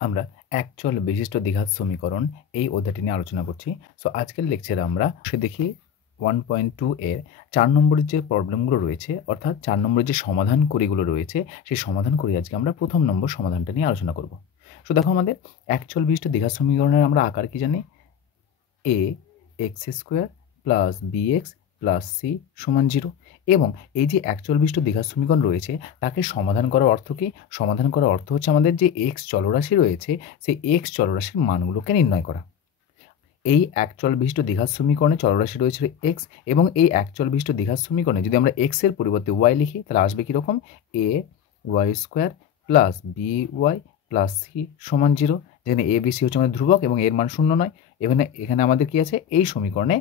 আমরা একচল বিশিষ্ট দ্বিঘাত সমীকরণ এই অধ্যায়টি নিয়ে আলোচনা করছি। সো আজকের লেকচারে আমরা দেখি 1.2 এর 4 নম্বরের যে প্রবলেমগুলো রয়েছে, অর্থাৎ 4 নম্বরের যে সমাধান করিগুলো রয়েছে, সেই সমাধান করি আজকে আমরা প্রথম নম্বর সমাধানটা নিয়ে আলোচনা করব। সো দেখো, আমাদের একচল বিশিষ্ট দ্বিঘাত সমীকরণের আমরা আকার কি জানি? a x square plus bx plus c সমান 0। এবং এই যে একচল বিশিষ্ট দ্বিঘাত সমীকরণ রয়েছে তাকে সমাধান করার অর্থ কি? সমাধান করার অর্থ হচ্ছে আমাদের যে x চলরাশি রয়েছে সেই x চলরাশির মানগুলোকে নির্ণয় করা। এই একচল বিশিষ্ট দ্বিঘাত সমীকরণে চলরাশি রয়েছে x, এবং এই একচল বিশিষ্ট দ্বিঘাত সমীকরণে যদি আমরা x এর পরিবর্তে y লিখি তাহলে আসবে কীরকম? a y square plus by plus c সমান 0। যেখানে a b c হচ্ছে আমাদের ধ্রুবক এবং এর মান শূন্য নয়। এখানে আমাদের কি আছে? এই সমীকরণে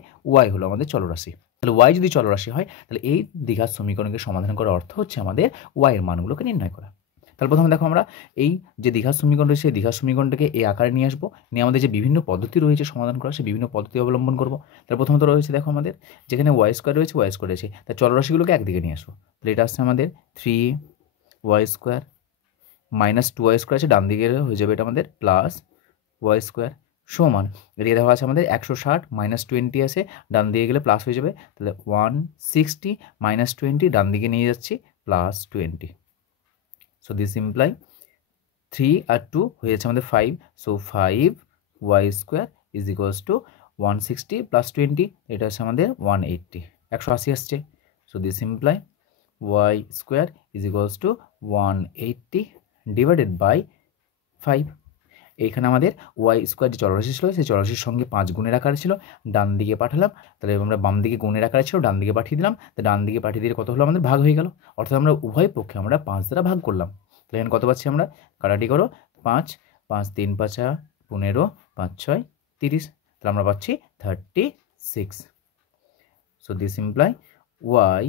y হলো আমাদের চলরাশি। তাহলে y যদি চলরাশি হয় তাহলে এই দ্বিঘাত সমীকরণকে সমাধান করার অর্থ হচ্ছে আমাদের y এর মানগুলোকে নির্ণয় করা। তাহলে প্রথমে দেখো, আমরা এই যে দ্বিঘাত সমীকরণ রয়েছে, এই দ্বিঘাত সমীকরণটাকে এই আকারে নিয়ে আসবো, নিয়ে আমাদের যে বিভিন্ন পদ্ধতি রয়েছে সমাধান করার, সেই বিভিন্ন পদ্ধতি অবলম্বন করবো। তাহলে প্রথমত রয়েছে দেখো আমাদের যেখানে ওয়াই স্কোয়ার রয়েছে, ওয়াই স্কোয়ার রয়েছে, তাই চলরাশিগুলোকে একদিকে নিয়ে আসবো। তাহলে এটা আসছে আমাদের 3y square minus 2y square আছে, ডান দিকে হয়ে যাবে এটা আমাদের প্লাস ওয়াই স্কোয়ার সমান, এদিকে দেখা আছে আমাদের 160 মাইনাস 20 আছে, ডান দিকে গেলে প্লাস হয়ে যাবে। তাহলে 160 মাইনাস 20 ডান দিকে নিয়ে যাচ্ছি প্লাস 20। সো দিস ইমপ্লাই 3 আর 2 হয়ে যাচ্ছে আমাদের 5। So 5y square is equals to 160 plus 20, এটা হচ্ছে আমাদের 180, 180 আসছে। So this imply y square is equals to 180 divided by 5। এইখানে আমাদের ওয়াই স্কোয়ার যে চলরাশি ছিল সেই চলরাশির সঙ্গে 5 গুণের আকারে ছিল, ডান দিকে পাঠালাম। তাহলে আমরা বাম দিকে গুণের আকারে ছিল, ডান দিকে পাঠিয়ে দিলাম। তো ডান দিকে পাঠিয়ে দিলে কত হলো? আমাদের ভাগ হয়ে গেল, অর্থাৎ আমরা উভয় পক্ষে আমরা 5 দ্বারা ভাগ করলাম। তাহলে এখানে কত পাচ্ছি আমরা? কাটাটি করো, 5 5 3 5 15 5 6 30, তাহলে আমরা পাচ্ছি 36। So this imply y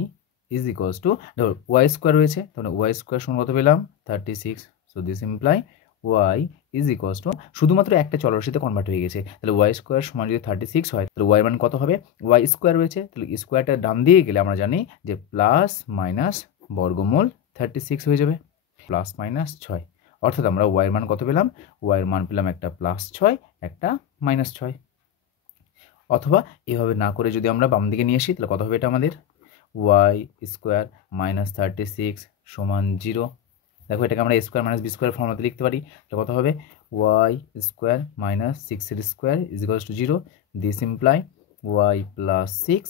is equals to, ধরো ওয়াই স্কোয়ার রয়েছে, তাহলে ওয়াই স্কোয়ার সমান কত পেলাম? 36। So this imply y is equals to, শুধুমাত্র একটা চলরাশিতে কনভার্ট হয়ে গেছে। তাহলে ওয়াই স্কোয়ার সমান যদি 36 হয় তাহলে ওয়াই মান কত হবে? ওয়াই স্কোয়ার রয়েছে, তাহলে স্কোয়ারটা ডান দিয়ে গেলে আমরা জানি যে প্লাস মাইনাস বর্গমূল 36 হয়ে যাবে, প্লাস মাইনাস 6। অর্থাৎ আমরা ওয়াইয়ের মান কত পেলাম? ওয়াইয়ের মান পেলাম একটা +6, একটা -6। অথবা এভাবে না করে যদি আমরা বাম দিকে নিয়ে আসি তাহলে কত হবে এটা আমাদের? ওয়াই স্কোয়ার মাইনাস 36 সমান 0। দেখো, এটাকে আমরা স্কোয়ার মাইনাস বি স্কোয়ার ফর্মুলাতে লিখতে পারি। তাহলে কত হবে? Y square minus 6 square is equals to 0। This imply y plus 6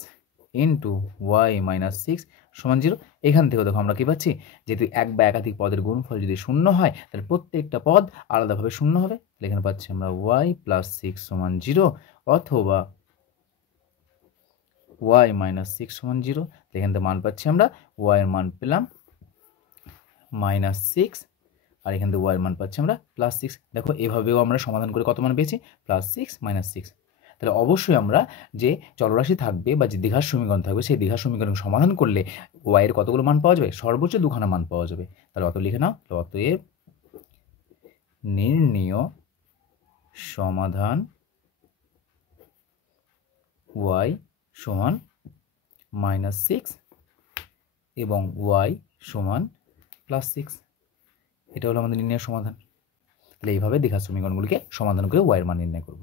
into y minus 6 সমান 0। এখান থেকেও দেখো আমরা কী পাচ্ছি? যেহেতু এক বা একাধিক পদের গুণফল যদি শূন্য হয় তাহলে প্রত্যেকটা পদ আলাদাভাবে শূন্য হবে। তাহলে এখানে পাচ্ছি আমরা ওয়াই প্লাস 6 সমান 0, অথবা ওয়াই মাইনাস 6 সমান 0। এখান থেকে মান পাচ্ছি আমরা, ওয়াইয়ের মান পেলাম -6, আর এখান থেকে ওয়াইয়ের মান পাচ্ছি আমরা +6। দেখো, এভাবেও আমরা সমাধান করে কত মান পেয়েছি? +6 -6। তাহলে অবশ্যই আমরা যে চলরাশি থাকবে বা যে দ্বিঘাত সমীকরণ থাকবে সেই দ্বিঘাত সমীকরণ সমাধান করলে ওয়াইয়ের কতগুলো মান পাওয়া যাবে? সর্বোচ্চ 2খানা মান পাওয়া যাবে। তাহলে অত লিখে নাও, অতএব নির্ণেয় সমাধান ওয়াই সমান -6 এবং ওয়াই সমান +6। এটা হলো আমাদের নির্ণয়ের সমাধান। তাহলে এইভাবে দ্বিঘাত সমীকরণগুলিকে সমাধান করে ওয়াইয়ের মান নির্ণয় করব।